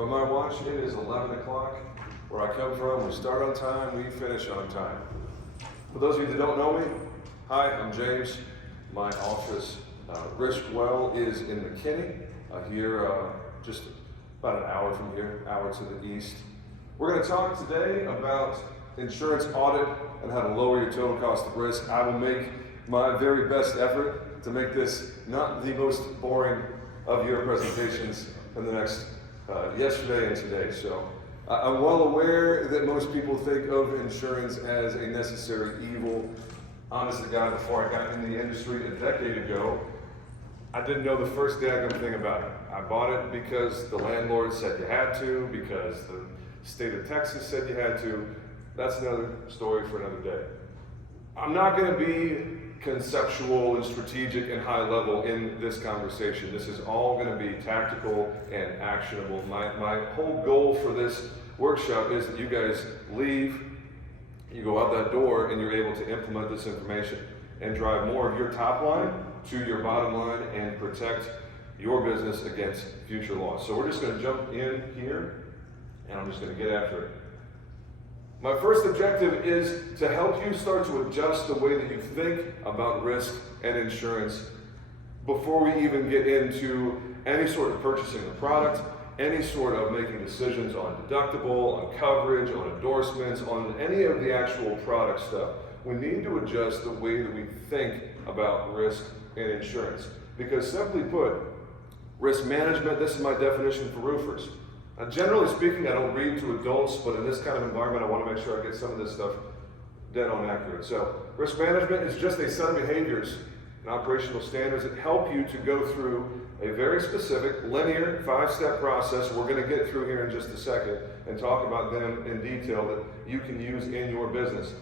By my watch, it is 11 o'clock. Where I come from, we start on time, we finish on time. For those of you that don't know me, hi, I'm James. My office, Riskwell, is in McKinney, here just about an hour from here, hour to the east. We're going to talk today about insurance audit and how to lower your total cost of risk. I will make my very best effort to make this not the most boring of your presentations in the next yesterday and today. So I'm well aware that most people think of insurance as a necessary evil. Honest to God, before I got in the industry a decade ago, I didn't know the first daggum thing about it. I bought it because the landlord said you had to, because the state of Texas said you had to. That's another story for another day. I'm not going to be conceptual and strategic and high level in this conversation. This is all going to be tactical and actionable. My whole goal for this workshop is that you guys leave, you go out that door, and you're able to implement this information and drive more of your top line to your bottom line and protect your business against future loss. So we're just going to jump in here, and I'm just going to get after it. My first objective is to help you start to adjust the way that you think about risk and insurance before we even get into any sort of purchasing a product, any sort of making decisions on deductible, on coverage, on endorsements, on any of the actual product stuff. We need to adjust the way that we think about risk and insurance. Because simply put, risk management, this is my definition for roofers. Now, generally speaking, I don't read to adults, but in this kind of environment, I want to make sure I get some of this stuff dead on accurate. So, risk management is just a set of behaviors and operational standards that help you to go through a very specific, linear, 5-step process we're going to get through here in just a second and talk about them in detail that you can use in your business.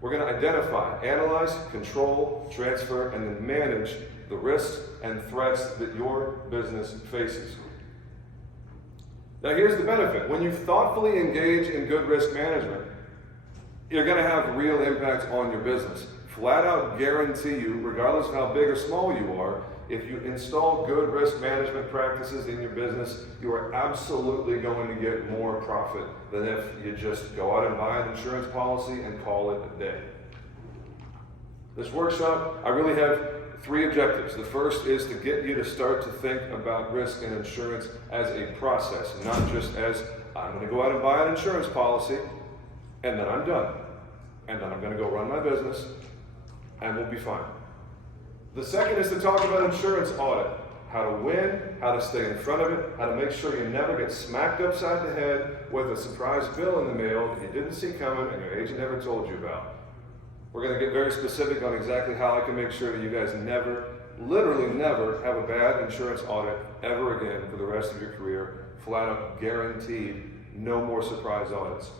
We're going to identify, analyze, control, transfer, and then manage the risks and threats that your business faces. Now here's the benefit. When you thoughtfully engage in good risk management, you're going to have real impact on your business. Flat out guarantee you, regardless of how big or small you are, if you install good risk management practices in your business, you are absolutely going to get more profit than if you just go out and buy an insurance policy and call it a day. This workshop, I really have 3 objectives. The first is to get you to start to think about risk and insurance as a process, not just as I'm going to go out and buy an insurance policy and then I'm done. And then I'm going to go run my business and we'll be fine. The second is to talk about insurance audit, how to win, how to stay in front of it, how to make sure you never get smacked upside the head with a surprise bill in the mail that you didn't see coming and your agent never told you about. We're going to get very specific on exactly how I can make sure that you guys never, literally never, have a bad insurance audit ever again for the rest of your career. Flat out guaranteed, no more surprise audits.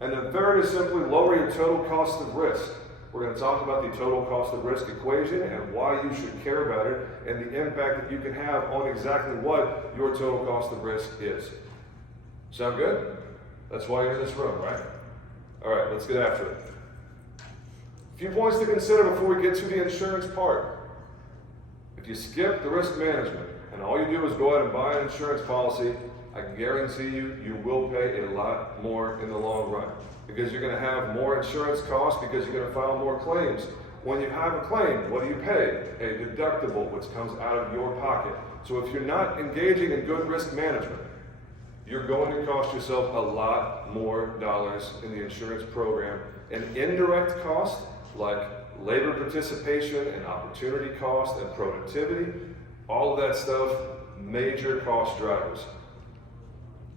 And the third is simply lower your total cost of risk. We're going to talk about the total cost of risk equation and why you should care about it and the impact that you can have on exactly what your total cost of risk is. Sound good? That's why you're in this room, right? All right, let's get after it. A few points to consider before we get to the insurance part. If you skip the risk management and all you do is go out and buy an insurance policy, I can guarantee you, you will pay a lot more in the long run because you're going to have more insurance costs because you're going to file more claims. When you have a claim, what do you pay? A deductible, which comes out of your pocket. So if you're not engaging in good risk management, you're going to cost yourself a lot more dollars in the insurance program. And indirect cost, like labor participation and opportunity cost and productivity, all of that stuff, major cost drivers.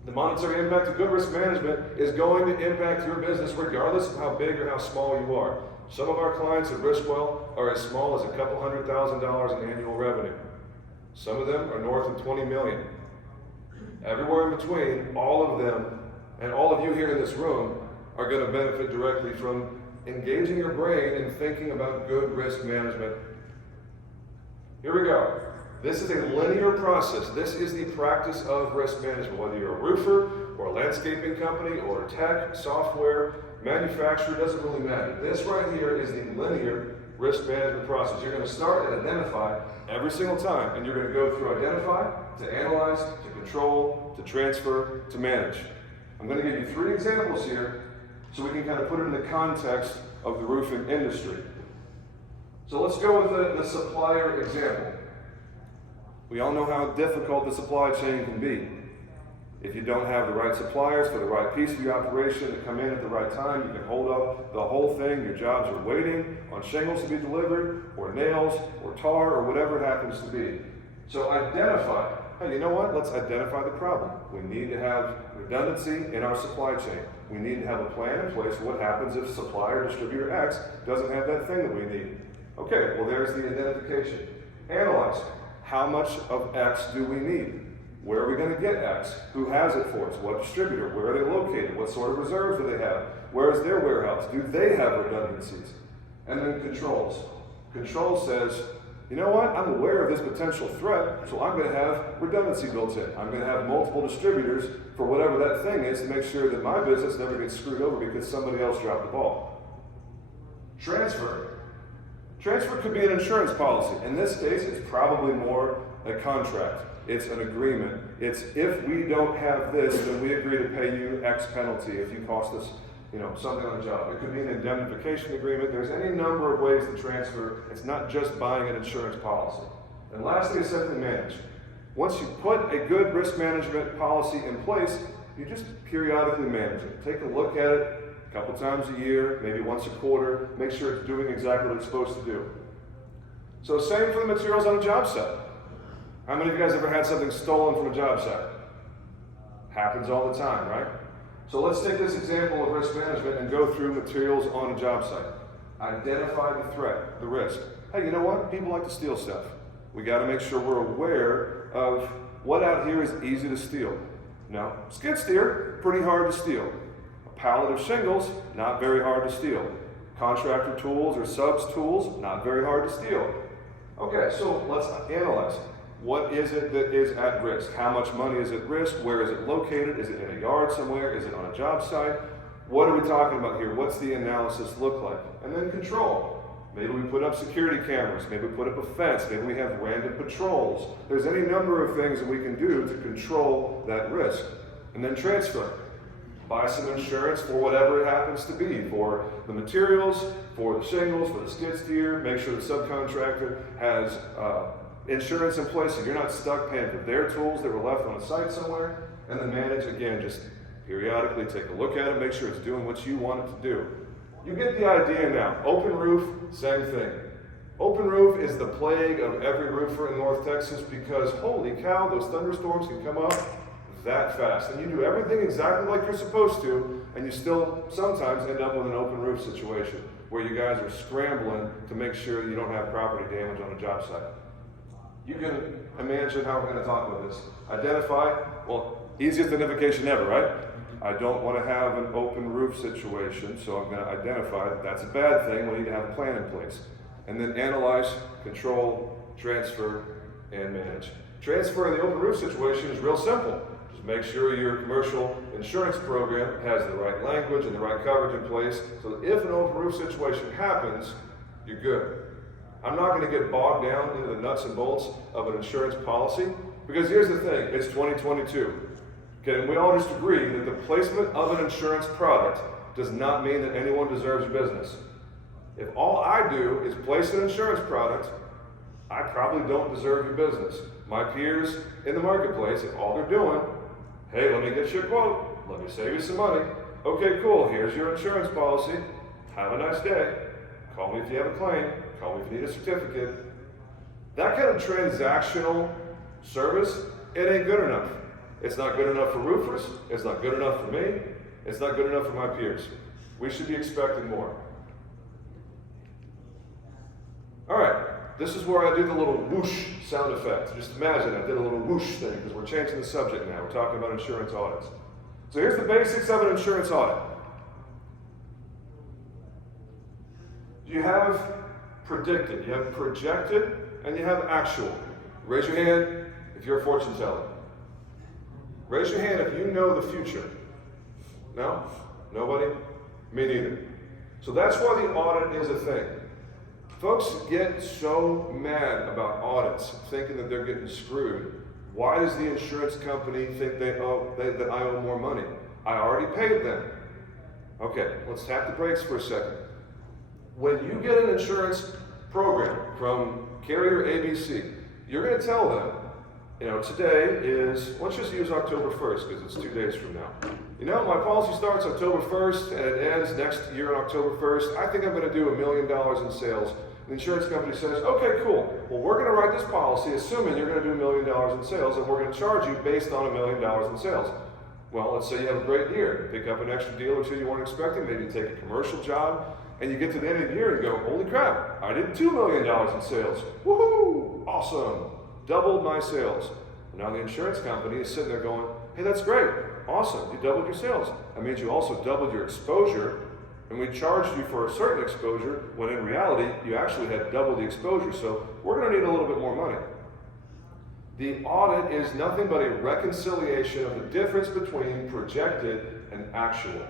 The monetary impact of good risk management is going to impact your business regardless of how big or how small you are. Some of our clients at Riskwell are as small as a couple $100,000 in annual revenue. Some of them are north of 20 million. Everywhere in between, all of them, and all of you here in this room, are going to benefit directly from engaging your brain and thinking about good risk management. Here we go. This is a linear process. This is the practice of risk management. Whether you're a roofer or a landscaping company or tech, software, manufacturer, doesn't really matter. This right here is the linear risk management process. You're going to start at identify every single time, and you're going to go through identify, to analyze, to control, to transfer, to manage. I'm going to give you 3 examples here so we can kind of put it in the context of the roofing industry. So let's go with the supplier example. We all know how difficult the supply chain can be. If you don't have the right suppliers for the right piece of your operation to come in at the right time, you can hold up the whole thing. Your jobs are waiting on shingles to be delivered, or nails, or tar, or whatever it happens to be. So identify. Hey, you know what? Let's identify the problem. We need to have redundancy in our supply chain. We need to have a plan in place. What happens if supplier, distributor X doesn't have that thing that we need? Okay, well there's the identification. Analyze. How much of X do we need? Where are we going to get X? Who has it for us? What distributor? Where are they located? What sort of reserves do they have? Where is their warehouse? Do they have redundancies? And then controls. Control says, you know what? I'm aware of this potential threat, so I'm going to have redundancy built in. I'm going to have multiple distributors for whatever that thing is to make sure that my business never gets screwed over because somebody else dropped the ball. Transfer. Transfer could be an insurance policy. In this case, it's probably more a contract. It's an agreement. It's if we don't have this, then we agree to pay you X penalty if you cost us, something on a job. It could be an indemnification agreement. There's any number of ways to transfer. It's not just buying an insurance policy. And lastly is simply manage. Once you put a good risk management policy in place, you just periodically manage it. Take a look at it a couple times a year, maybe once a quarter. Make sure it's doing exactly what it's supposed to do. So same for the materials on a job site. How many of you guys ever had something stolen from a job site? Happens all the time, right? So let's take this example of risk management and go through materials on a job site. Identify the threat, the risk. Hey, you know what? People like to steal stuff. We got to make sure we're aware of what out here is easy to steal. No, skid steer, pretty hard to steal. A pallet of shingles, not very hard to steal. Contractor tools or subs tools, not very hard to steal. Okay, so let's analyze. What is it that is at risk? How much money is at risk? Where is it located? Is it in a yard somewhere? Is it on a job site? What are we talking about here? What's the analysis look like? And then control. Maybe we put up security cameras. Maybe we put up a fence. Maybe we have random patrols. There's any number of things that we can do to control that risk. And then transfer. Buy some insurance for whatever it happens to be, for the materials, for the shingles, for the skid steer. Make sure the subcontractor has insurance in place so you're not stuck paying for their tools that were left on a site somewhere. And then manage, again, just periodically take a look at it, make sure it's doing what you want it to do. You get the idea now. Open roof, same thing. Open roof is the plague of every roofer in North Texas because holy cow, those thunderstorms can come up that fast. And you do everything exactly like you're supposed to, and you still sometimes end up with an open roof situation where you guys are scrambling to make sure you don't have property damage on a job site. You can imagine how we're going to talk about this. Identify, well, easiest identification ever, right? I don't want to have an open roof situation, so I'm going to identify that that's a bad thing. We need to have a plan in place. And then analyze, control, transfer, and manage. Transfer in the open roof situation is real simple. Just make sure your commercial insurance program has the right language and the right coverage in place so that if an open roof situation happens, you're good. I'm not going to get bogged down into the nuts and bolts of an insurance policy because here's the thing, it's 2022. Okay, and we all just agree that the placement of an insurance product does not mean that anyone deserves your business. If all I do is place an insurance product, I probably don't deserve your business. My peers in the marketplace, if all they're doing, hey, let me get you a quote, let me save you some money. Okay, cool, here's your insurance policy. Have a nice day. Call me if you have a claim. Call me if you need a certificate. That kind of transactional service, it ain't good enough. It's not good enough for roofers. It's not good enough for me. It's not good enough for my peers. We should be expecting more. All right, this is where I do the little whoosh sound effect. Just imagine I did a little whoosh thing because we're changing the subject now. We're talking about insurance audits. So here's the basics of an insurance audit. You have predicted, you have projected, and you have actual. Raise your hand if you're a fortune teller. Raise your hand if you know the future. No? Nobody? Me neither. So that's why the audit is a thing. Folks get so mad about audits, thinking that they're getting screwed. Why does the insurance company think that I owe more money? I already paid them. Okay, let's tap the brakes for a second. When you get an insurance program from carrier ABC, you're going to tell them, today is, let's just use October 1st because it's 2 days from now. My policy starts October 1st and it ends next year on October 1st. I think I'm going to do $1 million in sales. The insurance company says, okay, cool. Well, we're going to write this policy assuming you're going to do $1 million in sales, and we're going to charge you based on $1 million in sales. Well, let's say you have a great year. Pick up an extra deal or two you weren't expecting. Maybe you take a commercial job, and you get to the end of the year and you go, holy crap, I did $2 million in sales. Woohoo! Awesome. Doubled my sales. Now the insurance company is sitting there going, hey, that's great. Awesome. You doubled your sales. That means you also doubled your exposure, and we charged you for a certain exposure when in reality you actually had double the exposure. So we're going to need a little bit more money. The audit is nothing but a reconciliation of the difference between projected and actual.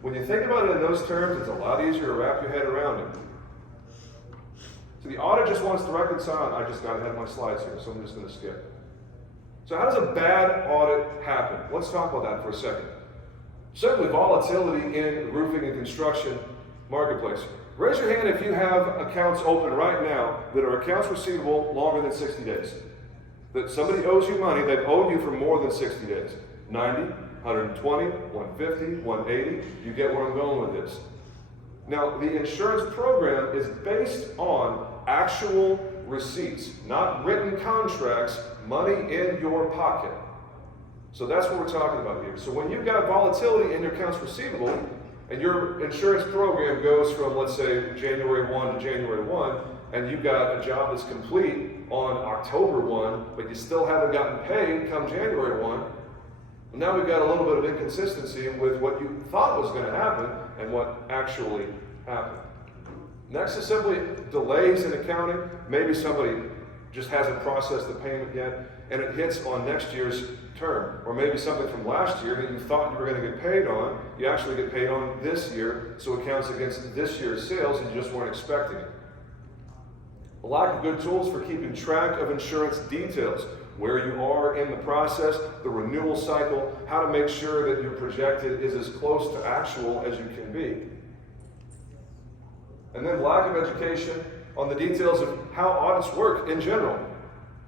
When you think about it in those terms, it's a lot easier to wrap your head around it. So the audit just wants to reconcile. I just got ahead of my slides here, so I'm just going to skip. So how does a bad audit happen? Let's talk about that for a second. Certainly volatility in roofing and construction marketplace. Raise your hand if you have accounts open right now that are accounts receivable longer than 60 days. That somebody owes you money, they've owed you for more than 60 days. 90, 120, 150, 180. You get where I'm going with this. Now, the insurance program is based on actual receipts, not written contracts, money in your pocket. So that's what we're talking about here. So when you've got volatility in your accounts receivable, and your insurance program goes from, let's say, January 1 to January 1, and you've got a job that's complete on October 1, but you still haven't gotten paid come January 1, well, now we've got a little bit of inconsistency with what you thought was going to happen and what actually happened. Next is simply delays in accounting. Maybe somebody just hasn't processed the payment yet, and it hits on next year's term. Or maybe something from last year that you thought you were going to get paid on, you actually get paid on this year, so it counts against this year's sales, and you just weren't expecting it. A lack of good tools for keeping track of insurance details, where you are in the process, the renewal cycle, how to make sure that your projected is as close to actual as you can be. And then lack of education on the details of how audits work in general.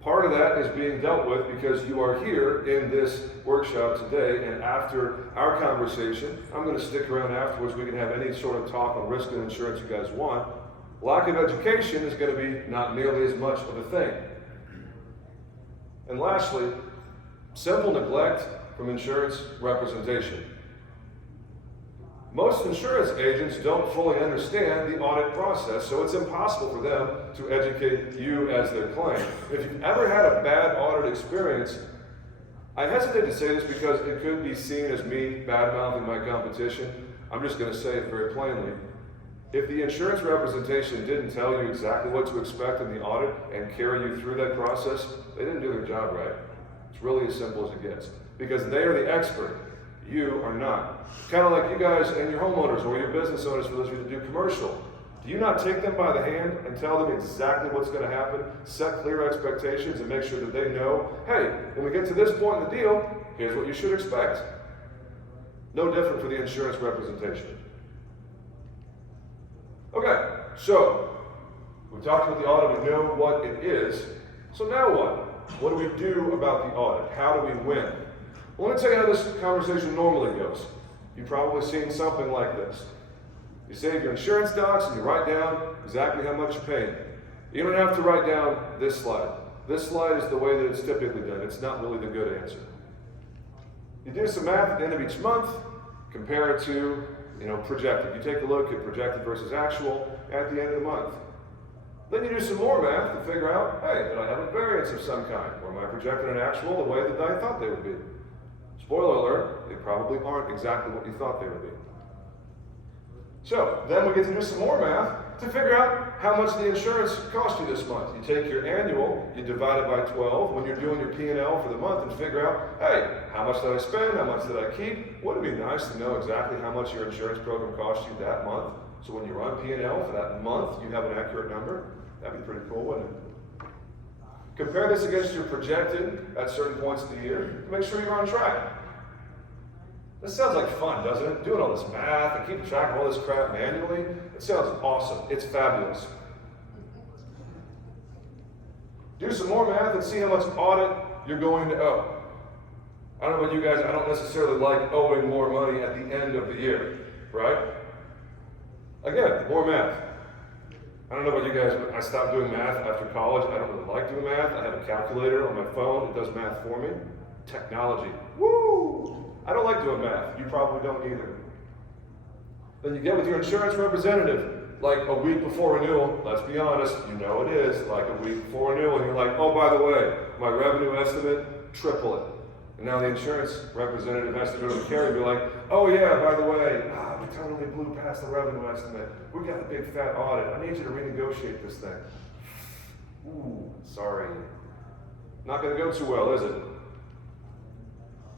Part of that is being dealt with because you are here in this workshop today, and after our conversation, I'm going to stick around afterwards. We can have any sort of talk on risk and insurance you guys want. Lack of education is going to be not nearly as much of a thing. And lastly, simple neglect from insurance representation. Most insurance agents don't fully understand the audit process, so it's impossible for them to educate you as their client. If you've ever had a bad audit experience, I hesitate to say this because it could be seen as me bad-mouthing my competition. I'm just going to say it very plainly. If the insurance representation didn't tell you exactly what to expect in the audit and carry you through that process, they didn't do their job right. It's really as simple as it gets. Because they are the expert. You are not. Kind of like you guys and your homeowners or your business owners, for those of you that do commercial. Do you not take them by the hand and tell them exactly what's going to happen, set clear expectations, and make sure that they know, hey, when we get to this point in the deal, here's what you should expect. No different for the insurance representation. Okay, so we talked about the audit, we know what it is. So now what? What do we do about the audit? How do we win? Well, let me tell you how this conversation normally goes. You've probably seen something like this. You save your insurance docs and you write down exactly how much you're paying. You don't have to write down this slide. This slide is the way that it's typically done. It's not really the good answer. You do some math at the end of each month, compare it to projected. You take a look at projected versus actual at the end of the month. Then you do some more math to figure out, hey, did I have a variance of some kind? Or am I projected an actual the way that I thought they would be? Spoiler alert, they probably aren't exactly what you thought they would be. So then we get to do some more math to figure out how much the insurance cost you this month. You take your annual, you divide it by 12 when you're doing your P&L for the month and figure out, hey, how much did I spend? How much did I keep? Wouldn't it be nice to know exactly how much your insurance program cost you that month So when you run P&L for that month, you have an accurate number. That'd be pretty cool, wouldn't it? Compare this against your projected at certain points of the year to make sure you're on track. This sounds like fun, doesn't it? Doing all this math and keeping track of all this crap manually. It sounds awesome. It's fabulous. Do some more math and see how much audit you're going to owe. I don't know about you guys, I don't necessarily like owing more money at the end of the year, right? Again, more math. I don't know about you guys, but I stopped doing math after college. I don't really like doing math. I have a calculator on my phone. It does math for me. Technology. Woo! I don't like doing math. You probably don't either. Then you get with your insurance representative. Like a week before renewal, let's be honest, you know it is, like a week before renewal, and you're like, oh, by the way, my revenue estimate, triple it. And now the insurance representative has to go to the carrier and be like, oh yeah, by the way, we totally blew past the revenue estimate. We got a big fat audit. I need you to renegotiate this thing. Ooh, sorry. Not gonna go too well, is it?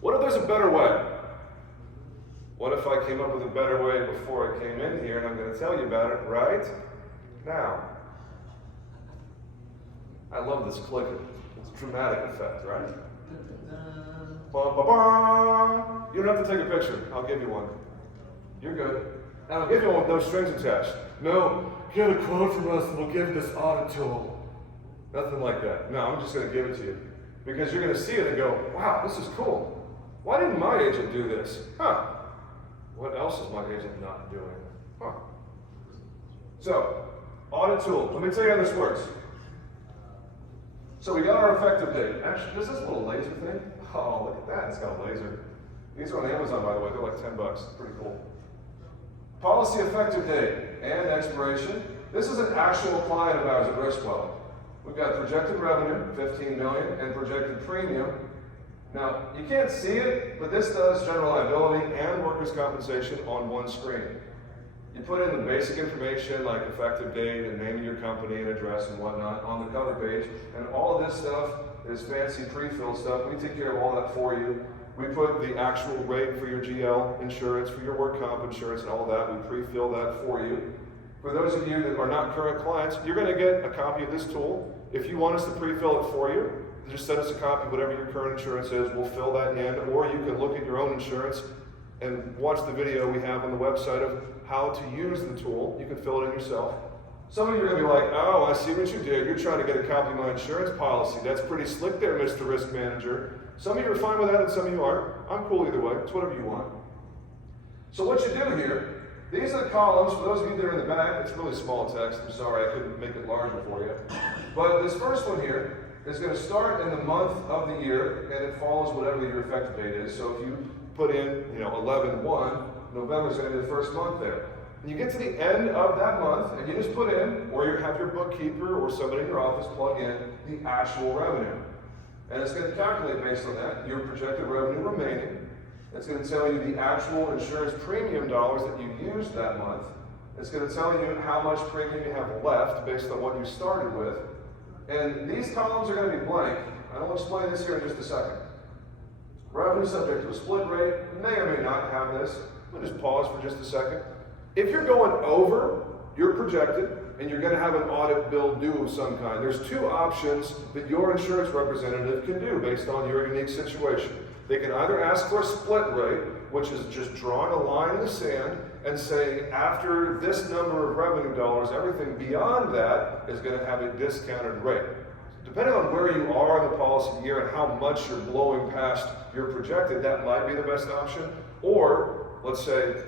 What if there's a better way? What if I came up with a better way before I came in here, and I'm going to tell you about it right now? I love this clicking. It's a dramatic effect, right? Ba-ba-ba. You don't have to take a picture. I'll give you one. You're good. And I'll give you one with no strings attached. No, get a quote from us and we'll give you this audit tool. Nothing like that. No, I'm just going to give it to you. Because you're going to see it and go, wow, this is cool. Why didn't my agent do this? Huh. What else is my agent not doing? Huh. So, audit tool. Let me tell you how this works. So we got our effective date. Actually, does this little laser thing? Oh, look at that. It's got a laser. These are on Amazon, by the way. They're like $10. It's pretty cool. Policy effective date and expiration. This is an actual client of ours at Riskwell. We've got projected revenue, $15 million, and projected premium. Now, you can't see it, but this does general liability and workers' compensation on one screen. You put in the basic information like effective date and name of your company and address and whatnot on the cover page, and all of this stuff is fancy pre-filled stuff. We take care of all that for you. We put the actual rate for your GL insurance, for your work comp insurance and all that. We pre-fill that for you. For those of you that are not current clients, you're going to get a copy of this tool. If you want us to pre-fill it for you, just send us a copy of whatever your current insurance is. We'll fill that in, or you can look at your own insurance and watch the video we have on the website of how to use the tool. You can fill it in yourself. Some of you are going to be like, oh, I see what you did. You're trying to get a copy of my insurance policy. That's pretty slick there, Mr. Risk Manager. Some of you are fine with that and some of you aren't. I'm cool either way. It's whatever you want. So what you do here, these are the columns. For those of you that are in the back, it's really small text. I'm sorry, I couldn't make it larger for you. But this first one here is going to start in the month of the year, and it follows whatever your effective date is. So if you put in, 11/1, November is going to be the first month there. And you get to the end of that month, and you just put in, or you have your bookkeeper or somebody in your office plug in the actual revenue. And it's going to calculate based on that your projected revenue remaining. It's going to tell you the actual insurance premium dollars that you used that month. It's going to tell you how much premium you have left based on what you started with. And these columns are going to be blank. I'll explain this here in just a second. Revenue subject to a split rate, may or may not have this. Let me just pause for just a second. If you're going over your projected and you're going to have an audit bill due of some kind, there's two options that your insurance representative can do based on your unique situation. They can either ask for a split rate, which is just drawing a line in the sand and saying after this number of revenue dollars, everything beyond that is going to have a discounted rate. Depending on where you are in the policy year and how much you're blowing past your projected, that might be the best option. Or let's say,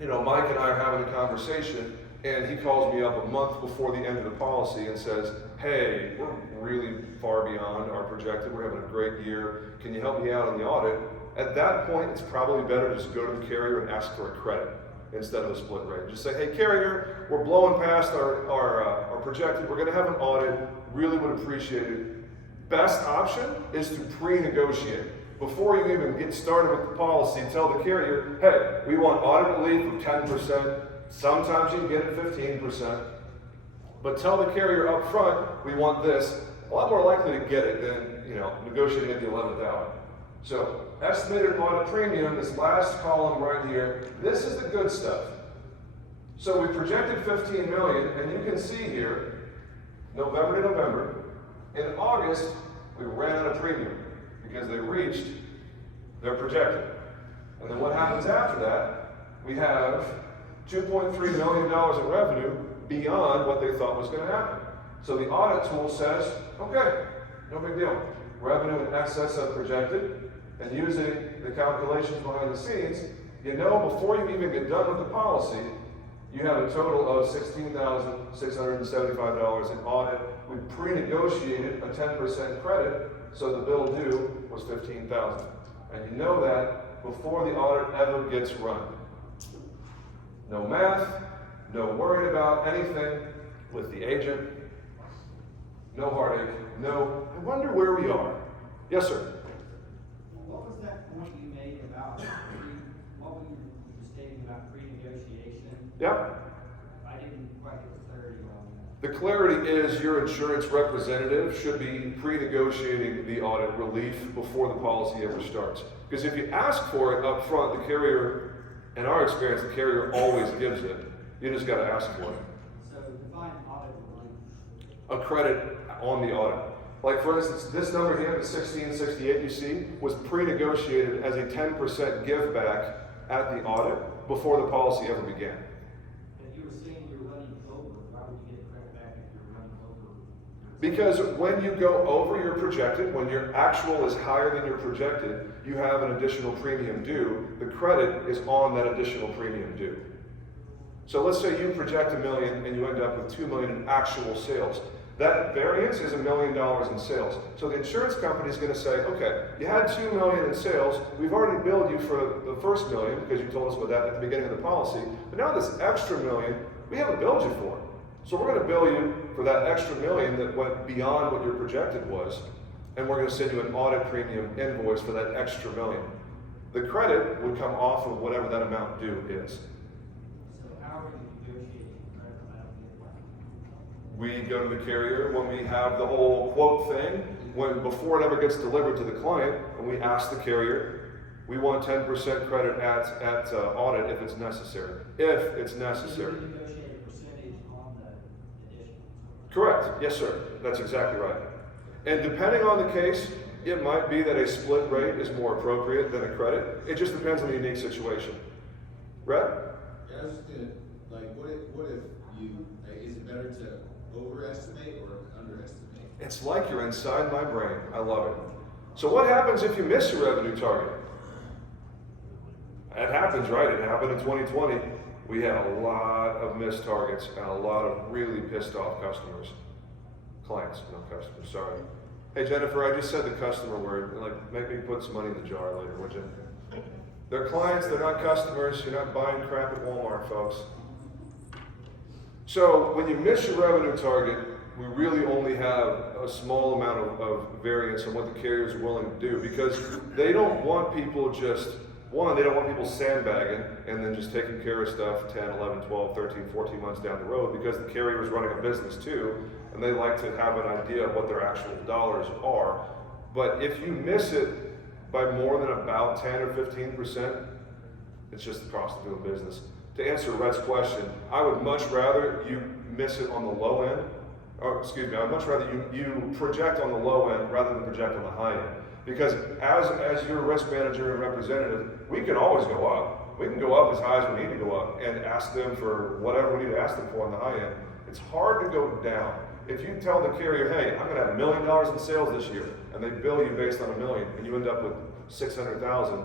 Mike and I are having a conversation and he calls me up a month before the end of the policy and says, hey, we're really far beyond our projected. We're having a great year. Can you help me out on the audit? At that point, it's probably better to just go to the carrier and ask for a credit instead of a split rate. Just say, hey, carrier, we're blowing past our projected. We're going to have an audit. Really would appreciate it. Best option is to pre-negotiate. Before you even get started with the policy, tell the carrier, hey, we want audit relief of 10%. Sometimes you can get it 15%. But tell the carrier up front, we want this. A lot more likely to get it than, negotiating at the 11th hour. So, estimated audit premium, this last column right here, this is the good stuff. So we projected 15 million, and you can see here, November to November. In August, we ran out of premium because they reached their projected. And then what happens after that? We have $2.3 million in revenue beyond what they thought was going to happen. So the audit tool says, okay, no big deal. Revenue in excess of projected, and using the calculations behind the scenes, you know before you even get done with the policy, you have a total of $16,675 in audit. We pre-negotiated a 10% credit, so the bill due was $15,000. And you know that before the audit ever gets run. No math, no worried about anything with the agent, no heartache, no, I wonder where we are. Yes, sir. What was that point you made about, what were you stating about pre-negotiation? Yep. I didn't quite get clarity on that. The clarity is your insurance representative should be pre-negotiating the audit relief before the policy ever starts. Because if you ask for it up front, the carrier, in our experience, the carrier always gives it. You just got to ask for it. So define audit relief. A credit on the audit. Like for instance, this number here, the 1668 you see, was pre-negotiated as a 10% give back at the audit before the policy ever began. But you were saying you're running over. Why would you get a credit back if you're running over? Because when you go over your projected, when your actual is higher than your projected, you have an additional premium due. The credit is on that additional premium due. So let's say you project $1 million and you end up with $2 million in actual sales. That variance is $1 million in sales. So the insurance company is going to say, okay, you had $2 million in sales. We've already billed you for the first $1 million because you told us about that at the beginning of the policy. But now this extra $1 million, we haven't billed you for. So we're going to bill you for that extra $1 million that went beyond what your projected was. And we're going to send you an audit premium invoice for that extra $1 million. The credit would come off of whatever that amount due is. So how are you negotiating credit amount? We go to the carrier when we have the whole quote thing, before it ever gets delivered to the client, and we ask the carrier, we want 10% credit at audit if it's necessary. If it's necessary. So you negotiate a percentage on the additional? Correct. Yes, sir. That's exactly right. And depending on the case, it might be that a split rate is more appropriate than a credit. It just depends on the unique situation. Brett? Yeah, I was just gonna, what if you, is it better to overestimate or underestimate? It's like you're inside my brain. I love it. So what happens if you miss your revenue target? It happens, right? It happened in 2020. We had a lot of missed targets and a lot of really pissed off customers. Clients, not customers, sorry. Hey Jennifer, I just said the customer word. Make me put some money in the jar later, would you? They're clients, they're not customers. You're not buying crap at Walmart, folks. So when you miss your revenue target, we really only have a small amount of variance on what the carrier is willing to do, because they don't want people they don't want people sandbagging and then just taking care of stuff 10, 11, 12, 13, 14 months down the road, because the carrier is running a business too, and they like to have an idea of what their actual dollars are. But if you miss it by more than about 10 or 15%, it's just the cost of doing business. To answer Rhett's question, I would much rather you miss it on the low end, I'd much rather you project on the low end rather than project on the high end. Because as your risk manager and representative, we can always go up. We can go up as high as we need to go up and ask them for whatever we need to ask them for on the high end. It's hard to go down. If you tell the carrier, hey, I'm going to have $1 million in sales this year, and they bill you based on $1 million, and you end up with $600,000,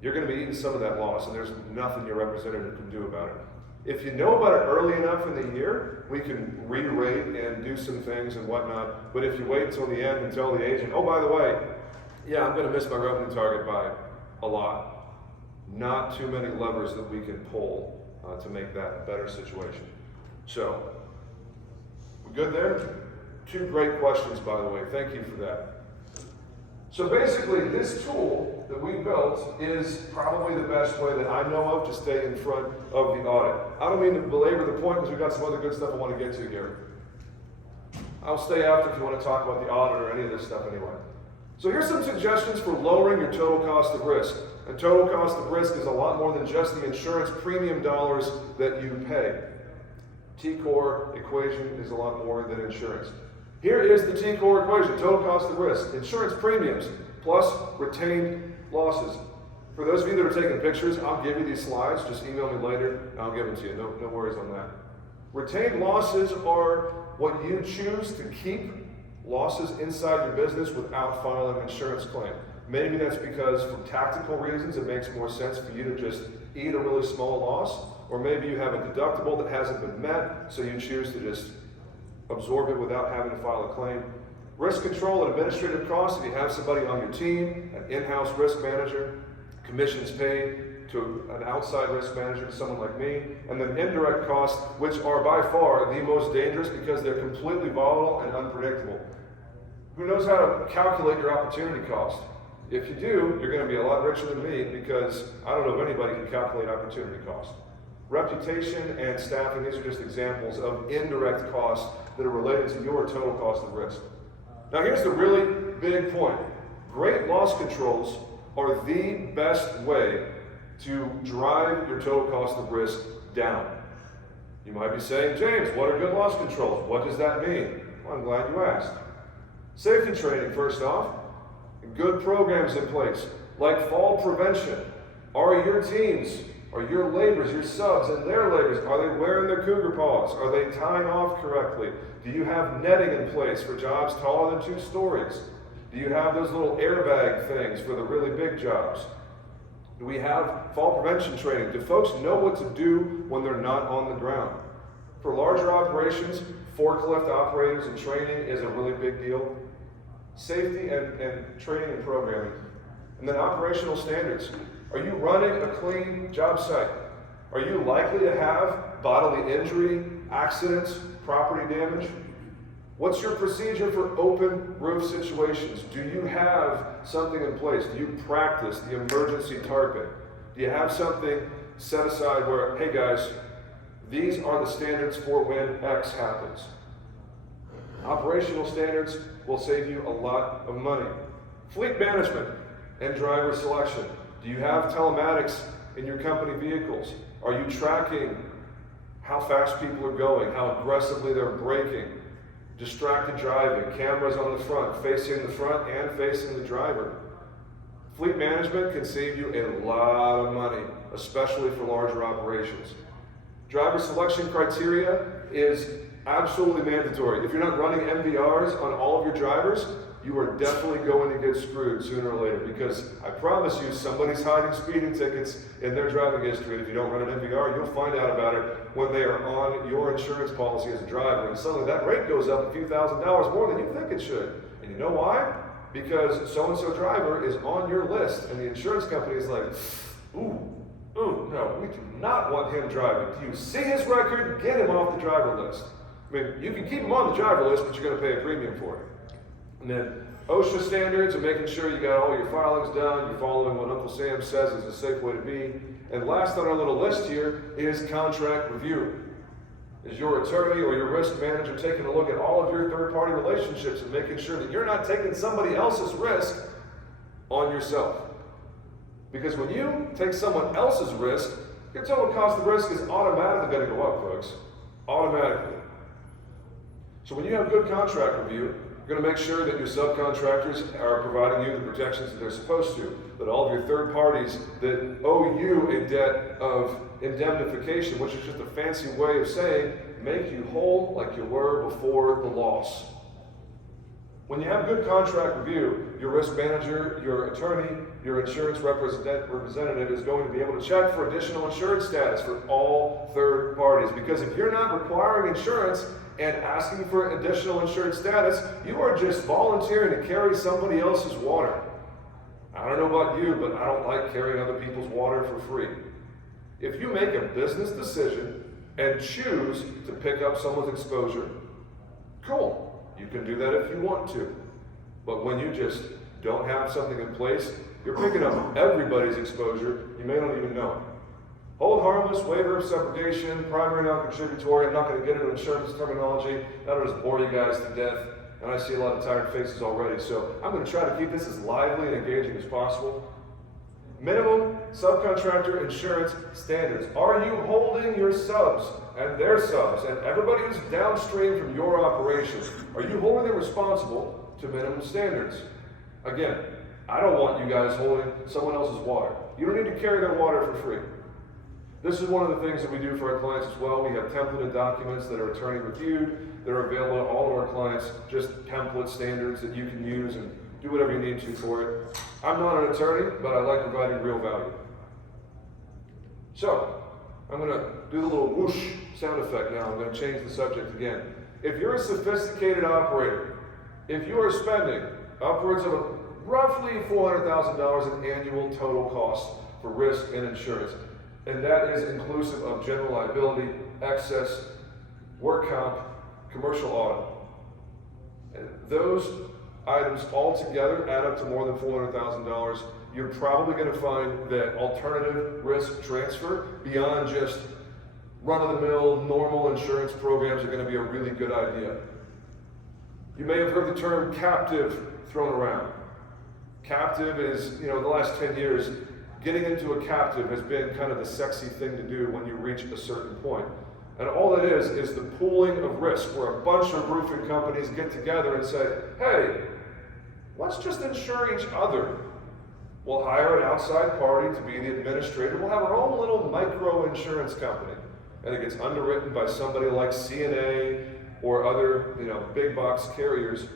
you're going to be eating some of that loss, and there's nothing your representative can do about it. If you know about it early enough in the year, we can re-rate and do some things and whatnot. But if you wait until the end and tell the agent, oh, by the way, yeah, I'm going to miss my revenue target by a lot. Not too many levers that we can pull to make that a better situation. So, we good there? Two great questions, by the way. Thank you for that. So basically, this tool that we built is probably the best way that I know of to stay in front of the audit. I don't mean to belabor the point, because we've got some other good stuff I want to get to here. I'll stay after if you want to talk about the audit or any of this stuff anyway. So here's some suggestions for lowering your total cost of risk. And total cost of risk is a lot more than just the insurance premium dollars that you pay. T-Core equation is a lot more than insurance. Here is the T-Core equation, total cost of risk. Insurance premiums plus retained losses. For those of you that are taking pictures, I'll give you these slides. Just email me later, and I'll give them to you. No worries on that. Retained losses are what you choose to keep losses inside your business without filing an insurance claim. Maybe that's because for tactical reasons it makes more sense for you to just eat a really small loss, or maybe you have a deductible that hasn't been met, so you choose to just absorb it without having to file a claim. Risk control and administrative costs, if you have somebody on your team, an in-house risk manager, commissions paid to an outside risk manager, someone like me, and then indirect costs, which are by far the most dangerous because they're completely volatile and unpredictable. Who knows how to calculate your opportunity cost? If you do, you're going to be a lot richer than me because I don't know if anybody can calculate opportunity cost. Reputation and staffing, these are just examples of indirect costs that are related to your total cost of risk. Now here's the really big point. Great loss controls are the best way to drive your total cost of risk down. You might be saying, James, what are good loss controls? What does that mean? Well, I'm glad you asked. Safety training, first off. Good programs in place, like fall prevention. Are your teams, are your laborers, your subs and their laborers, are they wearing their cougar paws? Are they tying off correctly? Do you have netting in place for jobs taller than 2 stories? Do you have those little airbag things for the really big jobs? Do we have fall prevention training? Do folks know what to do when they're not on the ground? For larger operations, forklift operators and training is a really big deal. Safety and training and programming. And then operational standards. Are you running a clean job site? Are you likely to have bodily injury, accidents, property damage? What's your procedure for open roof situations? Do you have something in place? Do you practice the emergency tarping? Do you have something set aside where, hey guys, these are the standards for when X happens? Operational standards will save you a lot of money. Fleet management and driver selection. Do you have telematics in your company vehicles? Are you tracking how fast people are going, how aggressively they're braking? Distracted driving, cameras on the front and facing the driver. Fleet management can save you a lot of money, especially for larger operations. Driver selection criteria is absolutely mandatory. If you're not running MVRs on all of your drivers, you are definitely going to get screwed sooner or later, because I promise you somebody's hiding speeding tickets in their driving history. And if you don't run an MVR, you'll find out about it when they are on your insurance policy as a driver, and suddenly that rate goes up a few $1,000s more than you think it should. And you know why? Because so-and-so driver is on your list, and the insurance company is like, ooh, no, we do not want him driving. Do you see his record? Get him off the driver list. I mean, you can keep him on the driver list, but you're going to pay a premium for it. And then OSHA standards and making sure you got all your filings done, you're following what Uncle Sam says is a safe way to be. And last on our little list here is contract review. Is your attorney or your risk manager taking a look at all of your third-party relationships and making sure that you're not taking somebody else's risk on yourself? Because when you take someone else's risk, your total cost of risk is automatically going to go up, folks. Automatically. So when you have good contract review, you're going to make sure that your subcontractors are providing you the protections that they're supposed to, that all of your third parties that owe you a debt of indemnification, which is just a fancy way of saying make you whole like you were before the loss. When you have good contract review, your risk manager, your attorney, your insurance representative is going to be able to check for additional insurance status for all third parties. Because if you're not requiring insurance and asking for additional insurance status, you are just volunteering to carry somebody else's water. I don't know about you, but I don't like carrying other people's water for free. If you make a business decision and choose to pick up someone's exposure, cool. You can do that if you want to. But when you just don't have something in place, you're picking up everybody's exposure. You may not even know it. Hold harmless, waiver of subrogation, primary non-contributory. I'm not going to get into insurance terminology. That'll just bore you guys to death. And I see a lot of tired faces already. So I'm going to try to keep this as lively and engaging as possible. Minimum subcontractor insurance standards. Are you holding your subs and their subs and everybody who's downstream from your operation, are you holding them responsible to minimum standards? Again, I don't want you guys holding someone else's water. You don't need to carry their water for free. This is one of the things that we do for our clients as well. We have templated documents that are attorney reviewed. They're available to all of our clients, just template standards that you can use and do whatever you need to for it. I'm not an attorney, but I like providing real value. So, I'm going to do the little whoosh sound effect now. I'm going to change the subject again. If you're a sophisticated operator, if you are spending upwards of roughly $400,000 in annual total cost for risk and insurance, and that is inclusive of general liability, excess, work comp, commercial audit, and those items all together add up to more than $400,000. You're probably going to find that alternative risk transfer beyond just run-of-the-mill normal insurance programs are going to be a really good idea. You may have heard the term captive thrown around. Captive is, the last 10 years, getting into a captive has been kind of the sexy thing to do when you reach a certain point. And all it is the pooling of risk, where a bunch of roofing companies get together and say, hey, let's just insure each other. We'll hire an outside party to be the administrator. We'll have our own little micro insurance company. And it gets underwritten by somebody like CNA or other, big box carriers.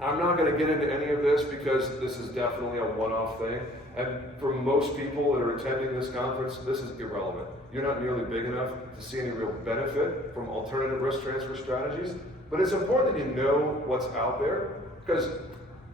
I'm not going to get into any of this because this is definitely a one-off thing. And for most people that are attending this conference, this is irrelevant. You're not nearly big enough to see any real benefit from alternative risk transfer strategies. But it's important that you know what's out there, because,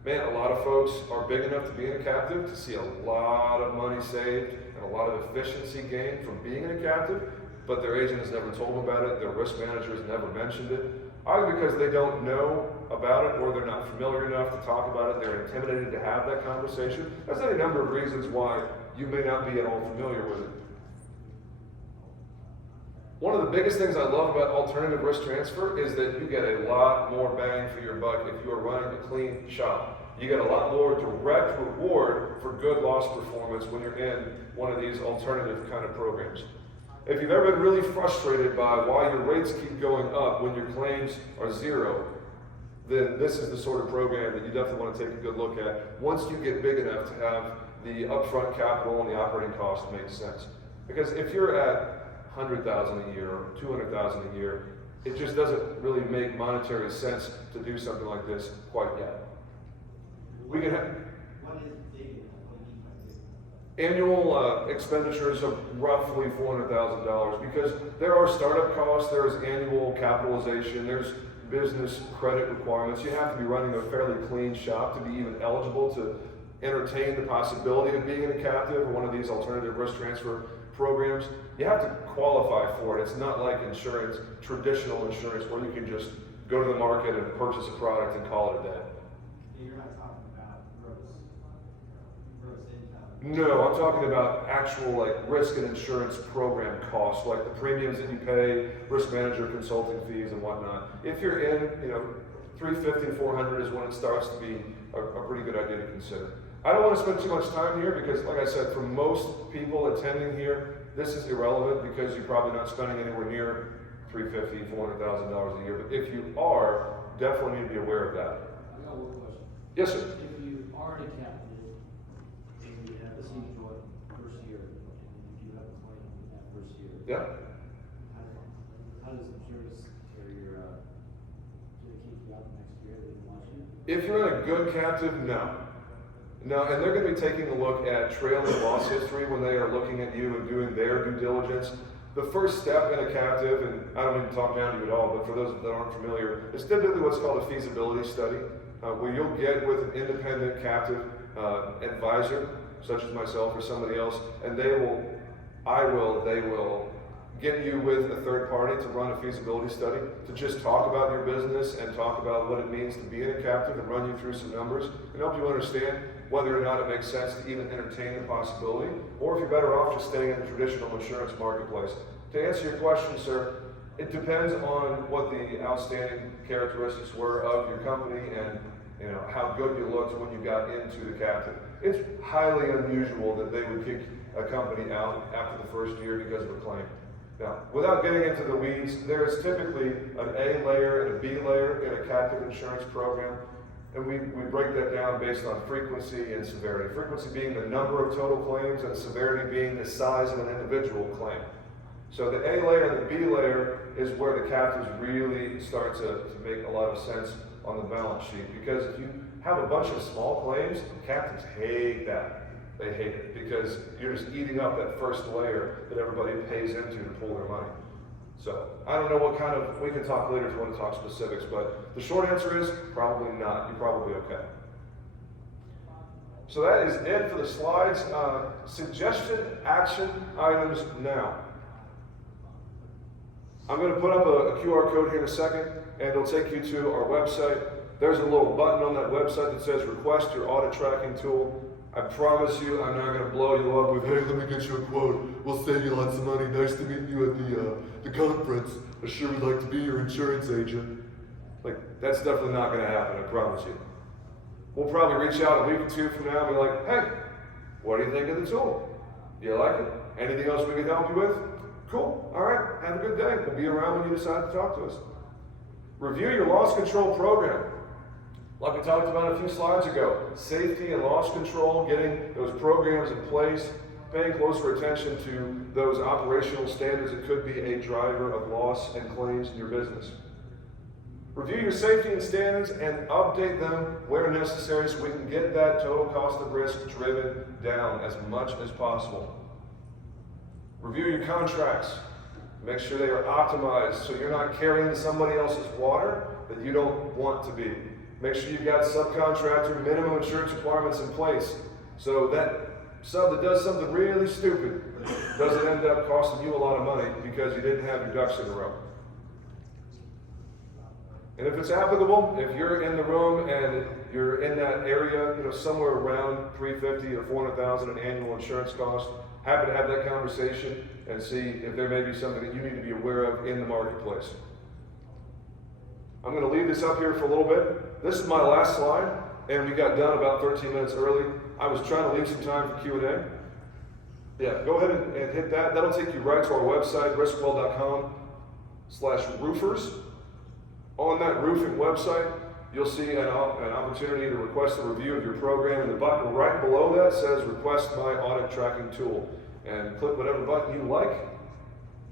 man, a lot of folks are big enough to be in a captive to see a lot of money saved and a lot of efficiency gained from being in a captive, but their agent has never told them about it, their risk manager has never mentioned it, either because they don't know about it or they're not familiar enough to talk about it, they're intimidated to have that conversation. There's any number of reasons why you may not be at all familiar with it. One of the biggest things I love about alternative risk transfer is that you get a lot more bang for your buck if you are running a clean shop. You get a lot more direct reward for good loss performance when you're in one of these alternative kind of programs. If you've ever been really frustrated by why your rates keep going up when your claims are zero, then this is the sort of program that you definitely want to take a good look at once you get big enough to have the upfront capital and the operating cost make sense. Because if you're at $100,000 a year or $200,000 a year, it just doesn't really make monetary sense to do something like this quite yet. We can have What is big enough? What do you mean by big? annual expenditures of roughly $400,000, because there are startup costs, there's annual capitalization, there's business credit requirements. You have to be running a fairly clean shop to be even eligible to entertain the possibility of being in a captive or one of these alternative risk transfer programs. You have to qualify for it. It's not like insurance, traditional insurance, where you can just go to the market and purchase a product and call it a day. You're not talking about gross income. No, I'm talking about actual risk and insurance program costs, like the premiums that you pay, risk manager consulting fees and whatnot. If you're in, $350 to $400 is when it starts to be a pretty good idea to consider. I don't want to spend too much time here because, like I said, for most people attending here, this is irrelevant because you're probably not spending anywhere near $350,000, $400,000 a year. But if you are, definitely need to be aware of that. I got one question. Yes, sir. If you are in a captive and you have a seat join first year, and if you have a claim in that first year, Yeah. how does insurance carrier, do they keep you out the next year? They want you? If you're in a good captive, no. No, and they're going to be taking a look at trailing loss history when they are looking at you and doing their due diligence. The first step in a captive, and I don't mean to talk down to you at all, but for those that aren't familiar, is typically what's called a feasibility study, where you'll get with an independent captive advisor, such as myself or somebody else, and they will get you with a third party to run a feasibility study, to just talk about your business and talk about what it means to be in a captive and run you through some numbers and help you understand whether or not it makes sense to even entertain the possibility, or if you're better off just staying in the traditional insurance marketplace. To answer your question, sir, it depends on what the outstanding characteristics were of your company and you know, how good you looked when you got into the captain. It's highly unusual that they would kick a company out after the first year because of a claim. Now, without getting into the weeds, there is typically an A layer and a B layer in a captive insurance program, and we break that down based on frequency and severity. Frequency being the number of total claims, and severity being the size of an individual claim. So the A layer and the B layer is where the captives really start to make a lot of sense on the balance sheet, because if you have a bunch of small claims, captives hate that. They hate it because you're just eating up that first layer that everybody pays into to pull their money. So I don't know what kind of, we can talk later if you want to talk specifics, but the short answer is probably not. You're probably okay. So that is it for the slides. Suggested action items now. I'm going to put up a QR code here in a second, and it'll take you to our website. There's a little button on that website that says request your audit tracking tool. I promise you, I'm not going to blow you up with, hey, let me get you a quote. We'll save you lots of money. Nice to meet you at the conference. I sure would like to be your insurance agent. Like, that's definitely not going to happen, I promise you. We'll probably reach out a week or two from now and be like, hey, what do you think of the tool? Do you like it? Anything else we can help you with? Cool. All right. Have a good day. We'll be around when you decide to talk to us. Review your loss control program. Like we talked about a few slides ago, safety and loss control, getting those programs in place, paying closer attention to those operational standards that could be a driver of loss and claims in your business. Review your safety and standards and update them where necessary so we can get that total cost of risk driven down as much as possible. Review your contracts. Make sure they are optimized so you're not carrying somebody else's water that you don't want to be. Make sure you've got subcontractor minimum insurance requirements in place so that sub that does something really stupid doesn't end up costing you a lot of money because you didn't have your ducks in a row. And if it's applicable, if you're in the room and you're in that area, you know, somewhere around $350,000 or $400,000 in annual insurance cost, happy to have that conversation and see if there may be something that you need to be aware of in the marketplace. I'm going to leave this up here for a little bit. This is my last slide, and we got done about 13 minutes early. I was trying to leave some time for Q&A. Yeah, go ahead and hit that. That'll take you right to our website, riskwell.com/roofers. On that roofing website, you'll see an opportunity to request a review of your program, and the button right below that says request my audit tracking tool. And click whatever button you like.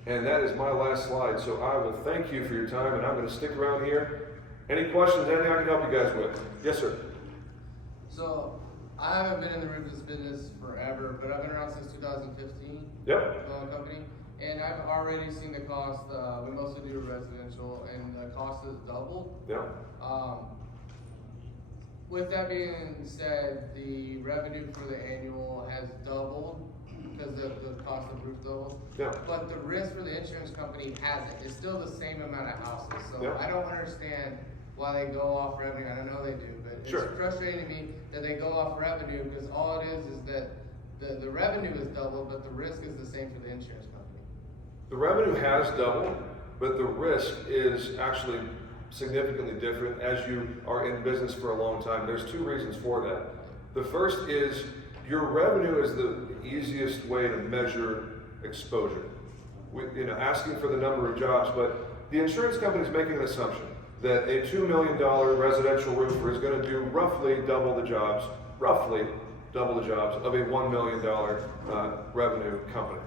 And that is my last slide. So I will thank you for your time, and I'm going to stick around here. Any questions, anything I can help you guys with? Yes, sir. So, I haven't been in the roofing business forever, but I've been around since 2015. Yep. With my company. And I've already seen the cost, we mostly do residential, and the cost has doubled. Yep. With that being said, the revenue for the annual has doubled because the cost of roof doubled. Yeah. But the risk for the insurance company hasn't. It's still the same amount of houses. So Yeah. I don't understand why they go off revenue. I don't know they do, but Sure. it's frustrating to me that they go off revenue because all it is that the revenue is doubled, but the risk is the same for the insurance company. The revenue has doubled, but the risk is actually significantly different as you are in business for a long time. There's two reasons for that. The first is your revenue is the easiest way to measure exposure. Asking for the number of jobs, but the insurance company is making an assumption that a $2 million residential roofer is going to do roughly double the jobs of a $1 million revenue company.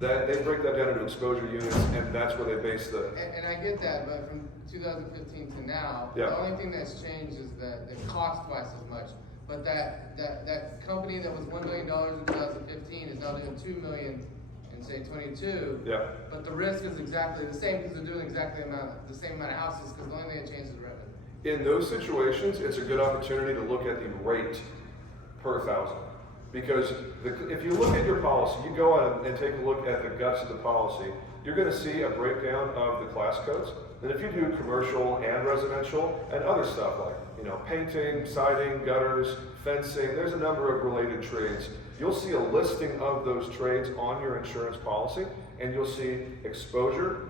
That they break that down into exposure units, and that's where they base the. And I get that, but from 2015 to now, Yeah. the only thing that's changed is that it costs twice as much. But that company that was $1 million in 2015 is now doing $2 million in say 22. Yeah. But the risk is exactly the same because they're doing exactly the same amount of houses because the only thing that changes is revenue. In those situations, it's a good opportunity to look at the rate per thousand. Because if you look at your policy, you go on and take a look at the guts of the policy, you're going to see a breakdown of the class codes. And if you do commercial and residential and other stuff like, painting, siding, gutters, fencing, there's a number of related trades. You'll see a listing of those trades on your insurance policy, and you'll see exposure,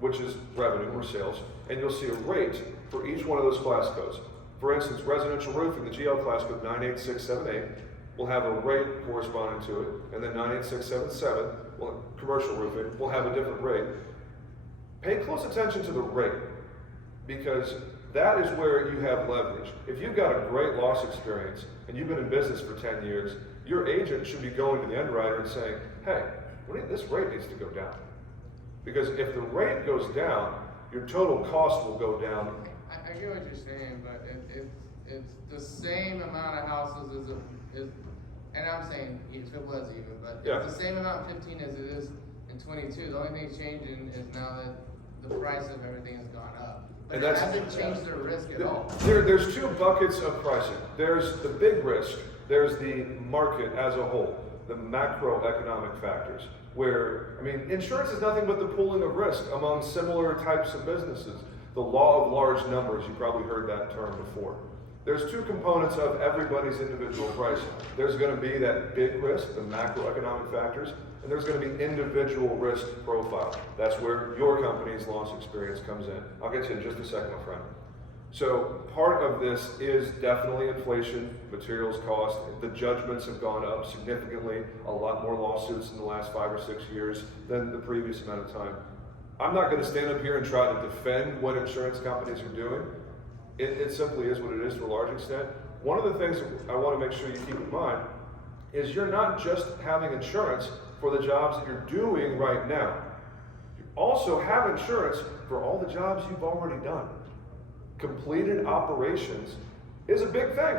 which is revenue or sales, and you'll see a rate for each one of those class codes. For instance, residential roofing, the GL class code 98678 will have a rate corresponding to it, and then 98677, well, commercial roofing, will have a different rate. Pay close attention to the rate, because that is where you have leverage. If you've got a great loss experience and you've been in business for 10 years, your agent should be going to the underwriter and saying, hey, this rate needs to go down. Because if the rate goes down, your total cost will go down. I get what you're saying, but it's the same amount of houses and I'm saying if it was even, but Yeah. it's the same amount in 15 as it is in 22. The only thing changing is now that the price of everything has gone up. But And it that's- hasn't changed their risk at all. There's two buckets of pricing. There's the big risk, there's the market as a whole, the macroeconomic factors, where, insurance is nothing but the pooling of risk among similar types of businesses. The law of large numbers, you probably heard that term before. There's two components of everybody's individual pricing. There's going to be that big risk, the macroeconomic factors, and there's going to be individual risk profile. That's where your company's loss experience comes in. I'll get to you in just a second, my friend. So part of this is definitely inflation, materials cost. The judgments have gone up significantly, a lot more lawsuits in the last 5 or 6 years than the previous amount of time. I'm not going to stand up here and try to defend what insurance companies are doing. It simply is what it is to a large extent. One of the things I want to make sure you keep in mind is you're not just having insurance for the jobs that you're doing right now. You also have insurance for all the jobs you've already done. Completed operations is a big thing.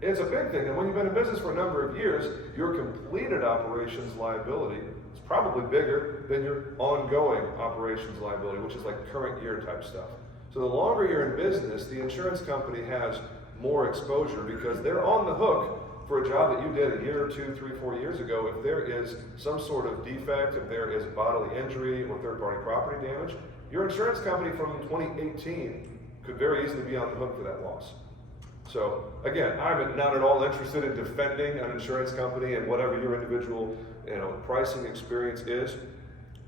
It's a big thing. And when you've been in business for a number of years, your completed operations liability is probably bigger than your ongoing operations liability, which is like current year type stuff. So the longer you're in business, the insurance company has more exposure because they're on the hook for a job that you did a year or 2, 3, 4 years ago. If there is some sort of defect, if there is bodily injury or third-party property damage, your insurance company from 2018 could very easily be on the hook for that loss. So again, I'm not at all interested in defending an insurance company and whatever your individual pricing experience is,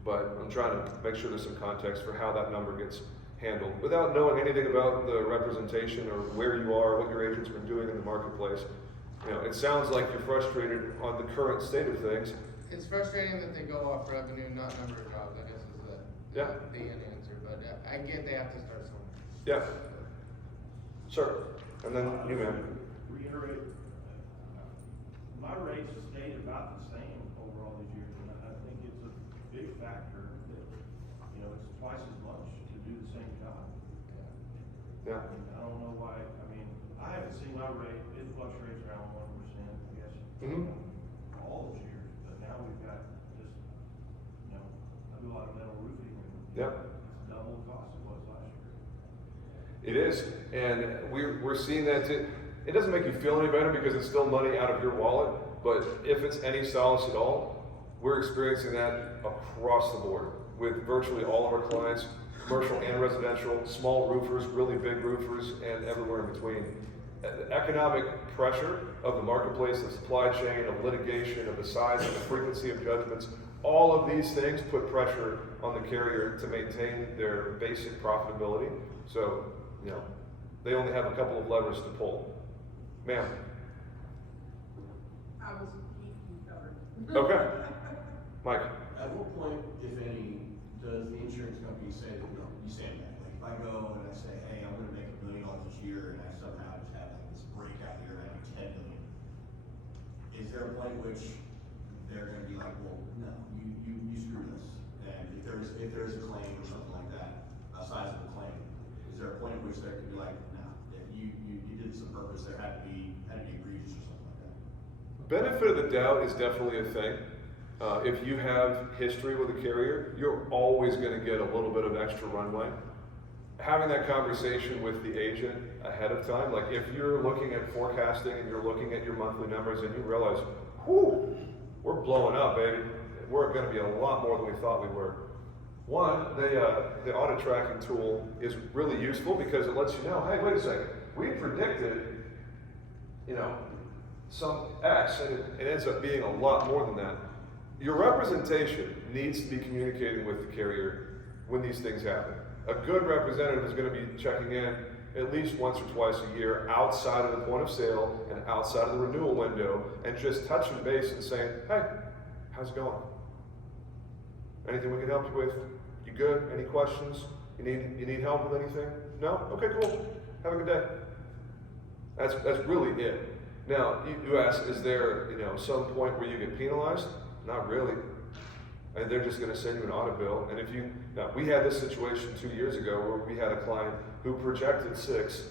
but I'm trying to make sure there's some context for how that number gets handled. Without knowing anything about the representation or where you are, what your agent's been doing in the marketplace, it sounds like you're frustrated on the current state of things. It's frustrating that they go off revenue, not number of jobs, I guess is the end answer, but I get they have to start somewhere. Yeah. Sir, and then you, ma'am. Reiterate, my rates have stayed about the same over all these years, and I think it's a big factor that, it's twice as much to do the same job. Yeah. And I don't know why, I haven't seen my rate, it fluctuates around 1%, I guess, all those years, but now we've got just, I do a lot of metal roofing, and Yep. it's double the cost it was last year. It is, and we're seeing that too. It doesn't make you feel any better because it's still money out of your wallet, but if it's any solace at all, we're experiencing that across the board with virtually all of our clients, commercial and residential, small roofers, really big roofers, and everywhere in between. The economic pressure of the marketplace, the supply chain, of litigation, of the size and the frequency of judgments, all of these things put pressure on the carrier to maintain their basic profitability. So, they only have a couple of levers to pull. Ma'am. I was, he covered. Okay. Mike. At what point, if any, does the insurance company say that, you sandbag? Like, if I go and I say, hey, I'm gonna make $1 million this year, and I somehow just have like this breakout year and I do 10 million, is there a point at which they're gonna be like, well, no, you screwed us? And if there's a claim or something like that, a sizable claim, is there a point at which they're gonna be like, no, if you did this on purpose, there had to be egregious or something like that? Benefit of the doubt is definitely a thing. If you have history with a carrier, you're always going to get a little bit of extra runway. Having that conversation with the agent ahead of time, like if you're looking at forecasting and you're looking at your monthly numbers and you realize, whoo, we're blowing up, baby. We're going to be a lot more than we thought we were. One, the audit tracking tool is really useful because it lets you know, hey, wait a second, we predicted, some X, and it ends up being a lot more than that. Your representation needs to be communicating with the carrier when these things happen. A good representative is going to be checking in, at least once or twice a year outside of the point of sale and outside of the renewal window and just touching base and saying, hey, how's it going? Anything we can help you with? You good? Any questions? You need help with anything? No? Okay, cool. Have a good day. That's really it. Now, you ask, is there some point where you get penalized? Not really. And they're just going to send you an audit bill. And we had this situation 2 years ago where we had a client who projected 6.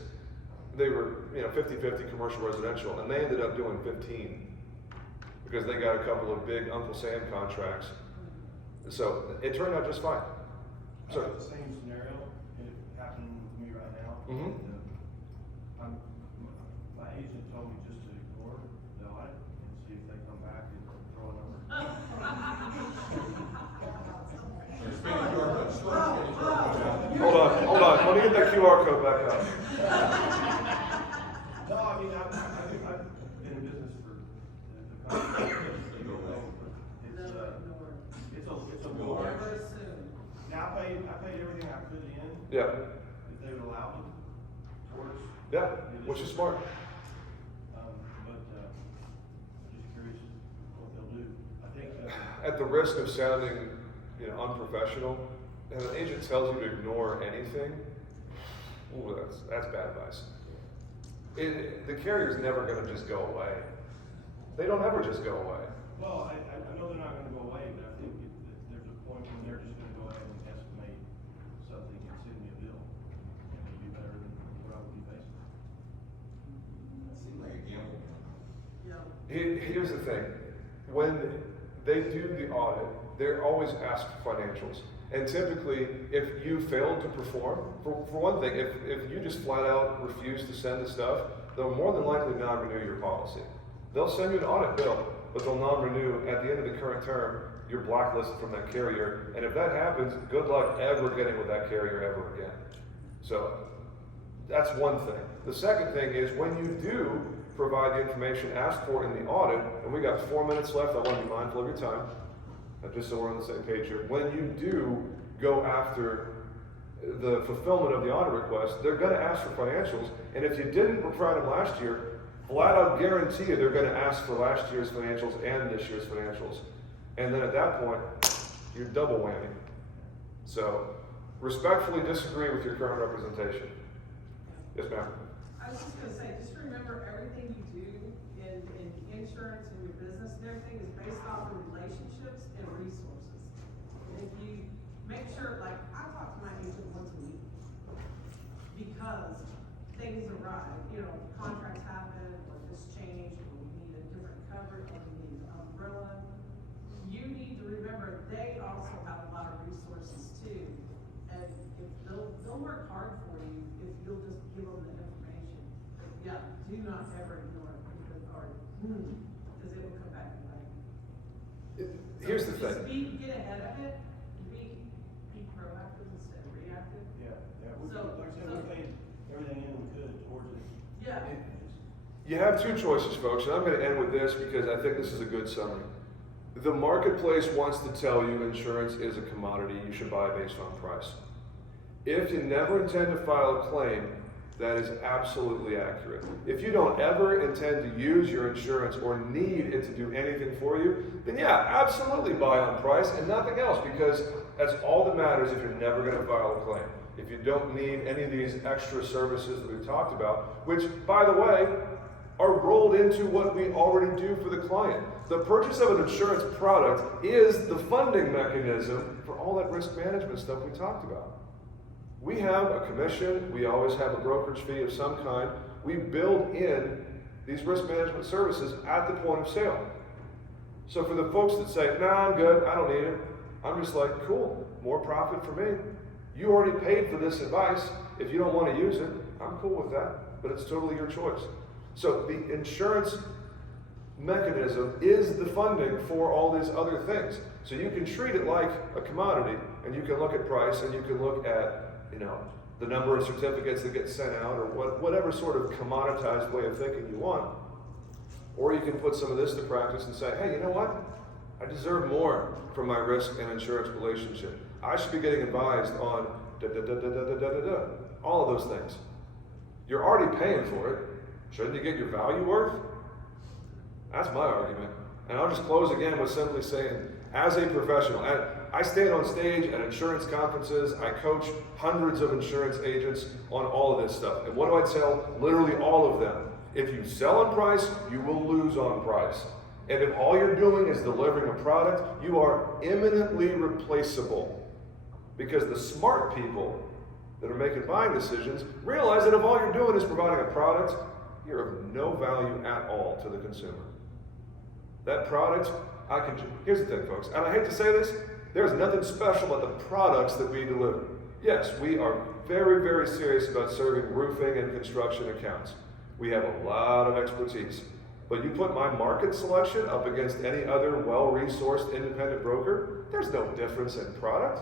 They were 50-50 commercial residential, and they ended up doing 15 because they got a couple of big Uncle Sam contracts. So it turned out just fine. I got the same scenario, it happened with me right now. Mhm. And, my agent told me just to ignore the audit and see if they come back and throw a number. Hold on. Let me get that QR code back up. No, I mean, I've been in business for the company. It's a war. Now, I paid everything I could in. Yeah. If they would allow me towards. Yeah, which is smart. Just curious what they'll do. I think, At the risk of sounding, unprofessional, if an agent tells you to ignore anything, ooh, that's bad advice. The carrier's never going to just go away. They don't ever just go away. well, I know they're not gonna go away, but I think there's a point when they're just gonna go ahead and estimate something and send me a bill. And it'll be better than what I would be facing. That seems like a gamble. Here's the thing. When they do the audit, they're always asked for financials. And typically, if you failed to perform, for one thing, if you just flat out refuse to send the stuff, they'll more than likely non-renew your policy. They'll send you an audit bill, but they'll non-renew at the end of the current term. You're blacklisted from that carrier. And if that happens, good luck ever getting with that carrier ever again. So that's one thing. The second thing is when you do provide the information asked for in the audit, and we got 4 minutes left, I want to be mindful of your time, just so we're on the same page here. When you do go after the fulfillment of the audit request, they're going to ask for financials, and if you didn't provide them last year, flat out guarantee you they're going to ask for last year's financials and this year's financials. And then at that point, you're double whammy. So, respectfully disagree with your current representation. Yes, ma'am. I was just gonna say, just remember everything you do in insurance and your business and everything is based off of relationships and resources. And if you make sure, like, I talk to my agent once a week because things arrive, contracts happen, or this changed, or we need a different coverage, or we need an umbrella. You need to remember, they also have a lot of resources too. And if they'll work hard for you if you'll just give them the information. But yeah, do not ever ignore it because it will come back and bite you. Here's the Just thing. get ahead of it, be proactive instead of reactive. Yeah, like I said, we paid everything in we could towards it. Yeah. You have two choices, folks, and I'm going to end with this because I think this is a good summary. The marketplace wants to tell you insurance is a commodity you should buy based on price. If you never intend to file a claim, that is absolutely accurate. If you don't ever intend to use your insurance or need it to do anything for you, then yeah, absolutely buy on price and nothing else, because that's all that matters if you're never going to file a claim. If you don't need any of these extra services that we've talked about, which, by the way, are rolled into what we already do for the client. The purchase of an insurance product is the funding mechanism for all that risk management stuff we talked about. We have a commission, we always have a brokerage fee of some kind. We build in these risk management services at the point of sale. So for the folks that say, nah, I'm good, I don't need it, I'm just like, cool, more profit for me. You already paid for this advice. If you don't want to use it, I'm cool with that, but it's totally your choice. So the insurance mechanism is the funding for all these other things. So you can treat it like a commodity, and you can look at price, and you can look at, the number of certificates that get sent out, or whatever sort of commoditized way of thinking you want. Or you can put some of this to practice and say, hey, you know what? I deserve more from my risk and insurance relationship. I should be getting advised on all of those things. You're already paying for it. Shouldn't you get your value worth? That's my argument. And I'll just close again with simply saying, as a professional, I stand on stage at insurance conferences, I coach hundreds of insurance agents on all of this stuff. And what do I tell literally all of them? If you sell on price, you will lose on price. And if all you're doing is delivering a product, you are imminently replaceable. Because the smart people that are making buying decisions realize that if all you're doing is providing a product, you're of no value at all to the consumer. That product, here's the thing, folks, and I hate to say this, there's nothing special about the products that we deliver. Yes, we are very, very serious about serving roofing and construction accounts. We have a lot of expertise. But you put my market selection up against any other well-resourced independent broker, there's no difference in product.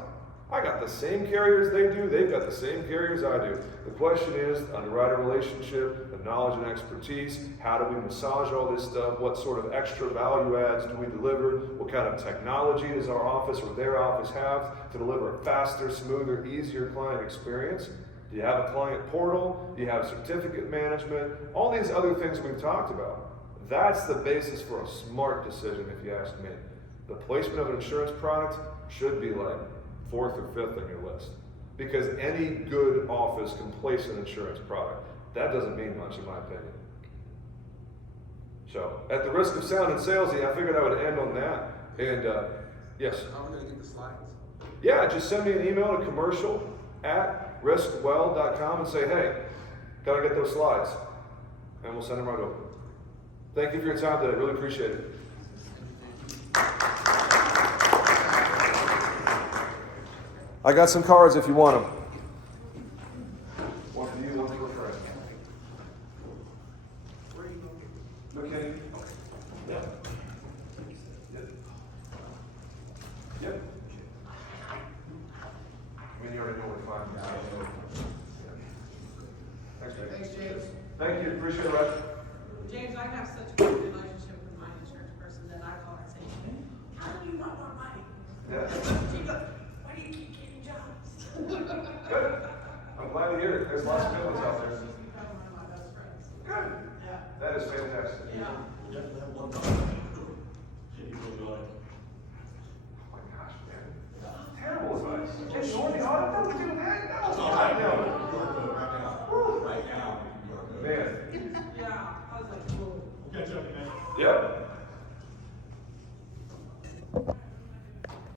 I got the same carriers they do, they've got the same carriers I do. The question is, the underwriter relationship, the knowledge and expertise, how do we massage all this stuff, what sort of extra value adds do we deliver, what kind of technology does our office or their office have to deliver a faster, smoother, easier client experience? Do you have a client portal? Do you have certificate management? All these other things we've talked about. That's the basis for a smart decision, if you ask me. The placement of an insurance product should be like 4th or 5th on your list. Because any good office can place an insurance product. That doesn't mean much in my opinion. So, at the risk of sounding salesy, I figured I would end on that. And, yes? How are we gonna get the slides? Yeah, just send me an email to commercial@riskwell.com and say, hey, can I get those slides? And we'll send them right over. Thank you for your time today. Really appreciate it. I got some cards if you want them. One for you, one for a friend. McKinney. Yep. Yep. I mean, you already know what to find. Thanks, James. Thanks, James. Thank you. Appreciate it, Raj. James, I have such a good relationship with my insurance person that I call and say, how do you want more money? Yeah. She goes, why do you keep getting jobs? Good. I'm glad to hear it. There's lots of good ones out there. She's become one of my best friends. Good. Yeah. That is fantastic. Yeah. You have to have one dollar.